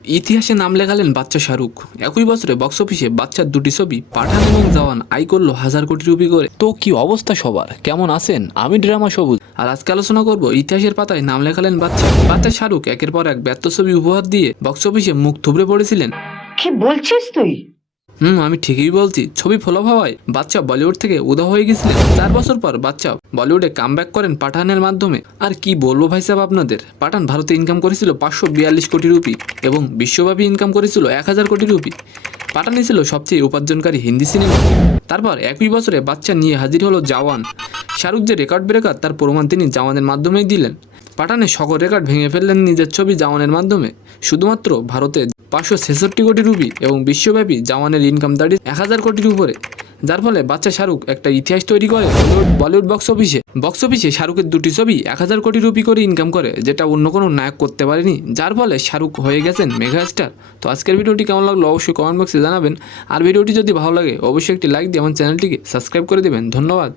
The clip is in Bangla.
ইতিহাসে নাম লেখালেন বাচ্চা শাহরুখ। একই বছরে বক্স অফিসে বাচ্চার দুটি ছবি পাঠান এবং জওয়ান আয় করলো 1000 কোটি রুপি করে। তো কি অবস্থা সবার, কেমন আছেন? আমি ড্রামা সবুজ, আর আজকে আলোচনা করব ইতিহাসের পাতায় নাম লেখালেন বাচ্চা শাহরুখ একের পর এক ব্যর্থ ছবি উপহার দিয়ে বক্স অফিসে মুখ থুবড়ে পড়েছিলেন। কি বলছিস তুই? আমি ঠিকই বলছি। ছবি ফ্লপ হওয়ায় বাচ্চা বলিউড থেকে উধাও হয়ে গেছিলেন। 4 বছর পর বাচ্চা বলিউডে কামব্যাক করেন পাঠানের মাধ্যমে। আর কি বলবো ভাই সাহেব আপনাদের, পাঠান ভারতে ইনকাম করেছিল 542 কোটি রুপি এবং বিশ্বব্যাপী ইনকাম করেছিল 1000 কোটি রুপি। পাঠানই ছিল সবচেয়ে উপার্জনকারী হিন্দি সিনেমা। তারপর একই বছরে বাচ্চা নিয়ে হাজির হলো জওয়ান। শাহরুখ যে রেকর্ড ব্রেকার তার প্রমাণ তিনি জওয়ানের মাধ্যমেই দিলেন। পাঠানের সকল রেকর্ড ভেঙে ফেললেন নিজের ছবি জওয়ানের মাধ্যমে। শুধুমাত্র ভারতে 566 কোটি রুপি এবং বিশ্বব্যাপী জওয়ানের ইনকাম দাঁড়িয়ে 1000 কোটির উপরে, যার ফলে বাচ্চা শাহরুখ একটা ইতিহাস তৈরি করে বলিউড বক্স অফিসে শাহরুখের দুটি ছবি 1000 কোটি রুপি করে ইনকাম করে, যেটা অন্য কোনো নায়ক করতে পারেনি, যার ফলে শাহরুখ হয়ে গেছেন মেগা স্টার। তো আজকের ভিডিওটি কেমন লাগলো অবশ্যই কমেন্ট বক্সে জানাবেন। আর ভিডিওটি যদি ভালো লাগে অবশ্যই একটি লাইক দিয়ে আমার চ্যানেলটিকে সাবস্ক্রাইব করে দেবেন। ধন্যবাদ।